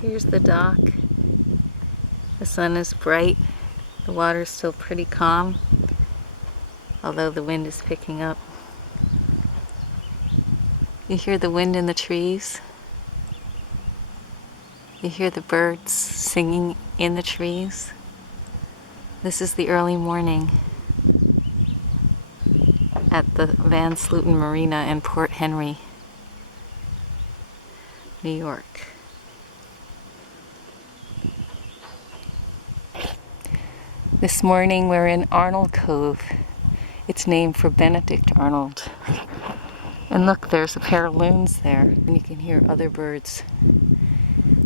Here's the dock. The sun is bright. The water's still pretty calm, although the wind is picking up. You hear the wind in the trees. You hear the birds singing in the trees. This is the early morning at the Van Sluten Marina in Port Henry, New York. This morning we're in Arnold Cove. It's named for Benedict Arnold. And look, there's a pair of loons there, and you can hear other birds.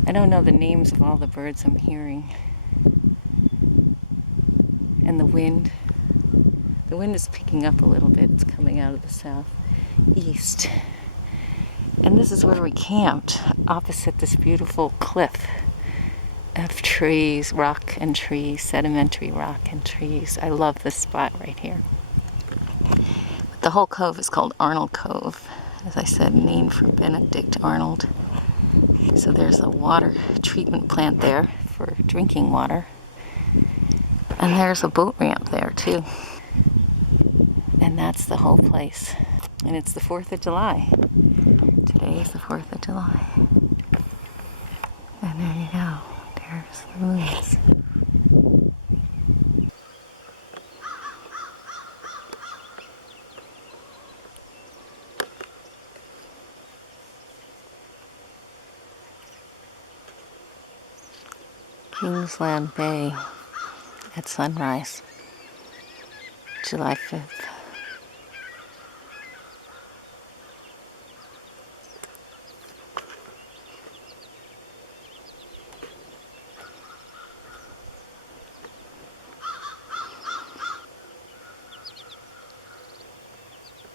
I don't know the names of all the birds I'm hearing. And the wind is picking up a little bit. It's coming out of the southeast. And this is where we camped, opposite this beautiful cliff of trees, rock and trees, sedimentary rock and trees. I love this spot right here. The whole cove is called Arnold Cove, as I said, named for Benedict Arnold. So there's a water treatment plant there for drinking water. And there's a boat ramp there too. And that's the whole place. And it's the 4th of July. Today is the 4th of July. And there you go. There's the moons. Kingsland Bay at sunrise, July 5th.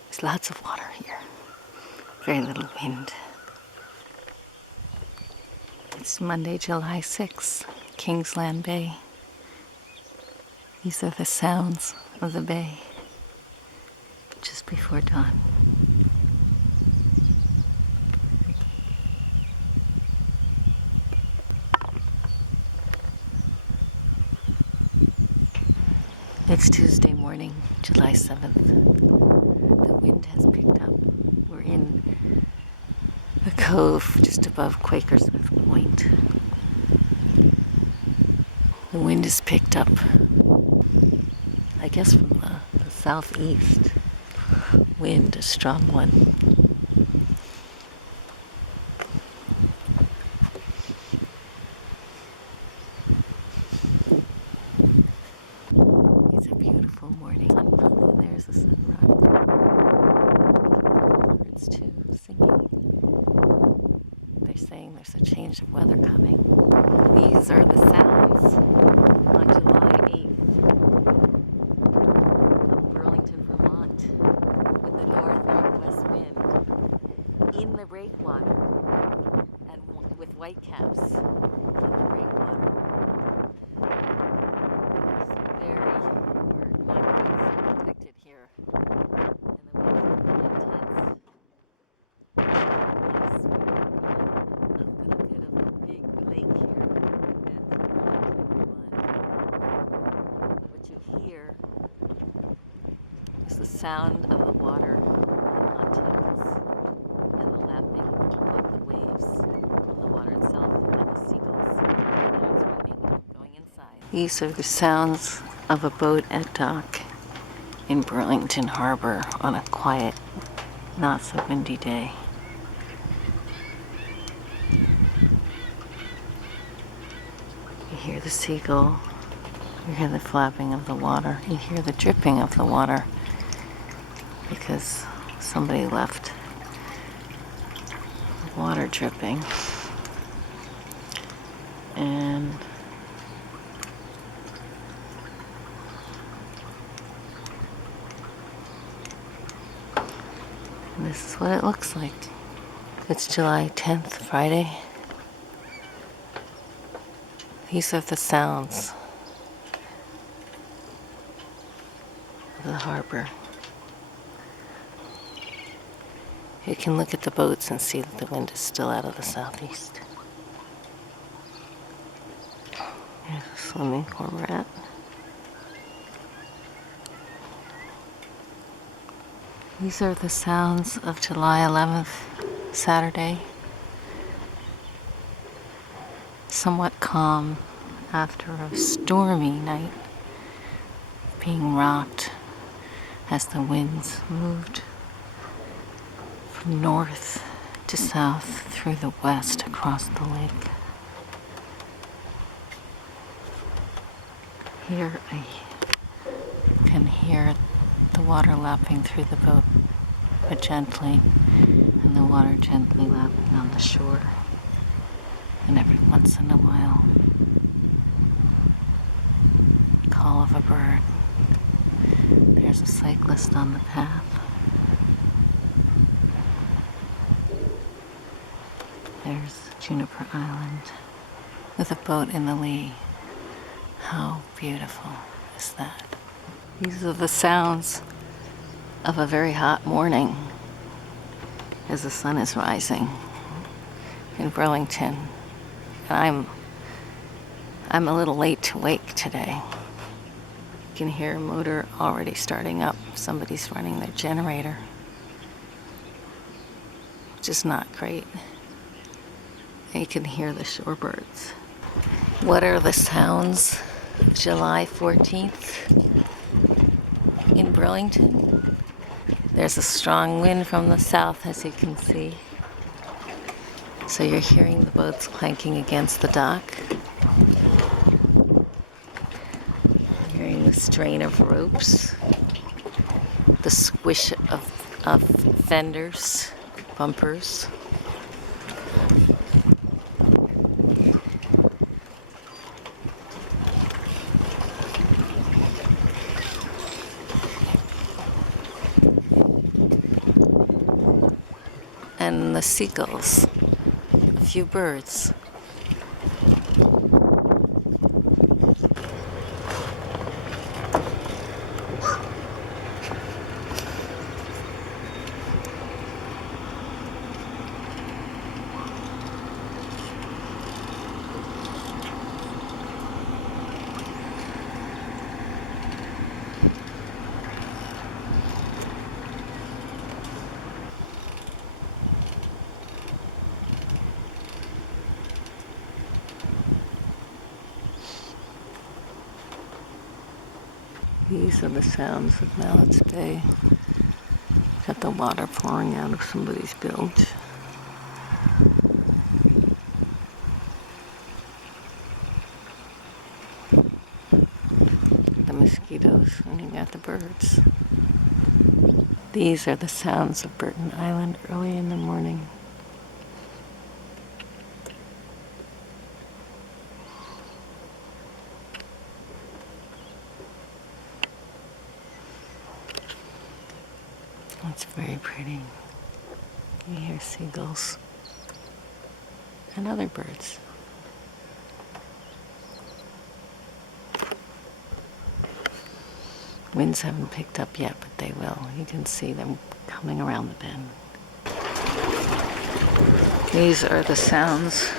There's lots of water here, very little wind. It's Monday, July 6th, Kingsland Bay. These are the sounds of the bay just before dawn. It's Tuesday morning, July 7th. The wind has picked up. We're in a cove just above Quakersmith Point. The wind is picked up, I guess, from the southeast. Wind, a strong one. It's a beautiful morning. And there's the sunrise. Birds too, singing. They're saying there's a change of weather coming. These are the sounds on July 8th of Burlington, Vermont, with the north-northwest wind in the breakwater and with whitecaps in the breakwater. We're not quite so protected here, and the winds are really intense. Yes, we're on a little bit of a big lake here. What you hear is the sound of the water on pontoons and the lapping of the waves on the water itself and the seagulls. Now it's raining. I'm going inside. These are the sounds of a boat at dock in Burlington Harbor on a quiet, not so windy day. You hear the seagull, you hear the flapping of the water, you hear the dripping of the water because somebody left water dripping. And this is what it looks like. It's July 10th, Friday. These are the sounds of the harbor. You can look at the boats and see that the wind is still out of the southeast. There's a swimming cormorant. These are the sounds of July 11th, Saturday. Somewhat calm after a stormy night, being rocked as the winds moved from north to south through the west across the lake. Here I can hear the water lapping through the boat, but gently, and the water gently lapping on the shore. And every once in a while, call of a bird. There's a cyclist on the path. There's Juniper Island with a boat in the lee. How beautiful is that? These are the sounds of a very hot morning as the sun is rising in Burlington. And I'm a little late to wake today. You can hear a motor already starting up. Somebody's running their generator, which is not great. And you can hear the shorebirds. What are the sounds of July 14th in Burlington? There's a strong wind from the south, as you can see. So you're hearing the boats clanking against the dock. You're hearing the strain of ropes, the squish of fenders, bumpers. And the seagulls, a few birds. These are the sounds of Mallets Bay. Got the water pouring out of somebody's bilge. The mosquitoes running at the birds. These are the sounds of Burton Island early in the morning. It's very pretty. You hear seagulls and other birds. Winds haven't picked up yet, but they will. You can see them coming around the bend. These are the sounds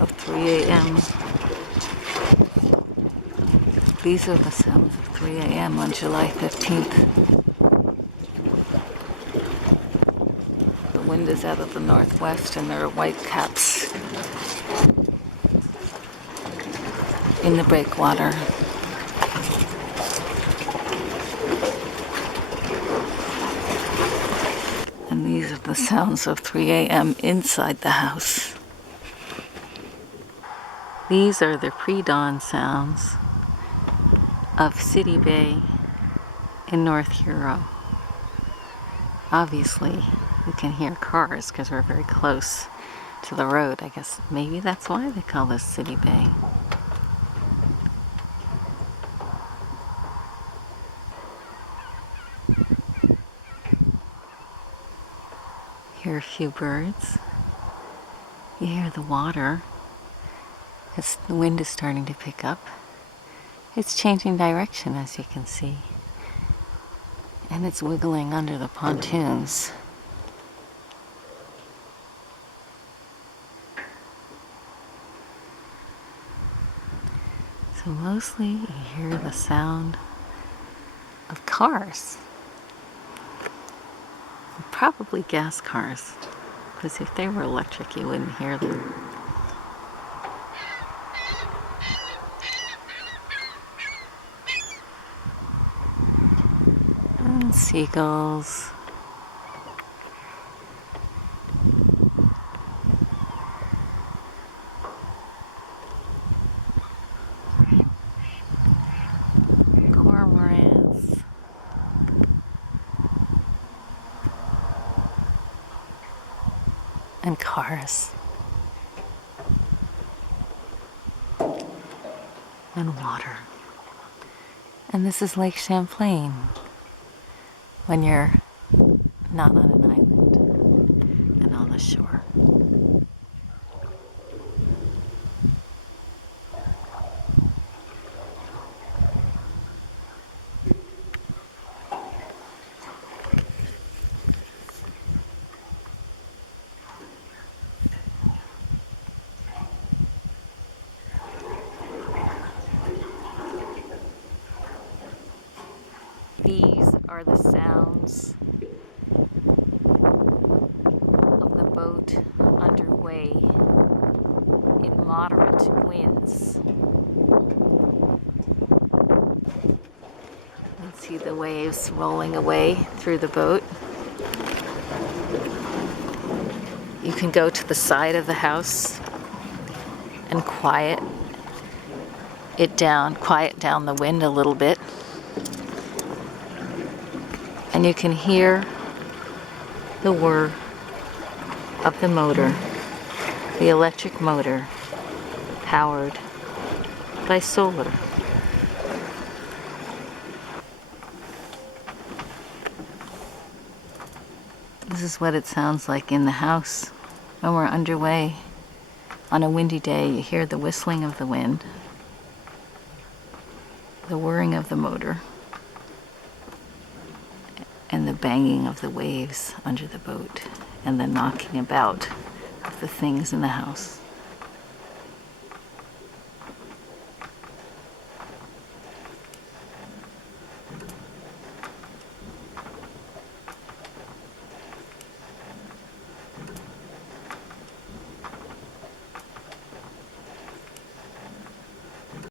of 3 a.m. These are the sounds of 3 a.m. on July 15th. The wind is out of the northwest and there are white caps in the breakwater. And these are the sounds of 3 a.m. inside the house. These are the pre-dawn sounds of City Bay in North Hero. Obviously, you can hear cars because we're very close to the road. I guess maybe that's why they call this City Bay. Hear a few birds. You hear the water. The wind is starting to pick up. It's changing direction, as you can see. And it's wiggling under the pontoons. So mostly you hear the sound of cars. Probably gas cars, because if they were electric you wouldn't hear them. And seagulls. Cormorants. And cars. And water. And this is Lake Champlain when you're not on an island and on the shore. These are the sounds of the boat underway in moderate winds. You can see the waves rolling away through the boat. You can go to the side of the house and quiet down the wind a little bit. And you can hear the whir of the motor, the electric motor, powered by solar. This is what it sounds like in the house when we're underway. On a windy day, you hear the whistling of the wind, the whirring of the motor, and the banging of the waves under the boat, and the knocking about of the things in the house.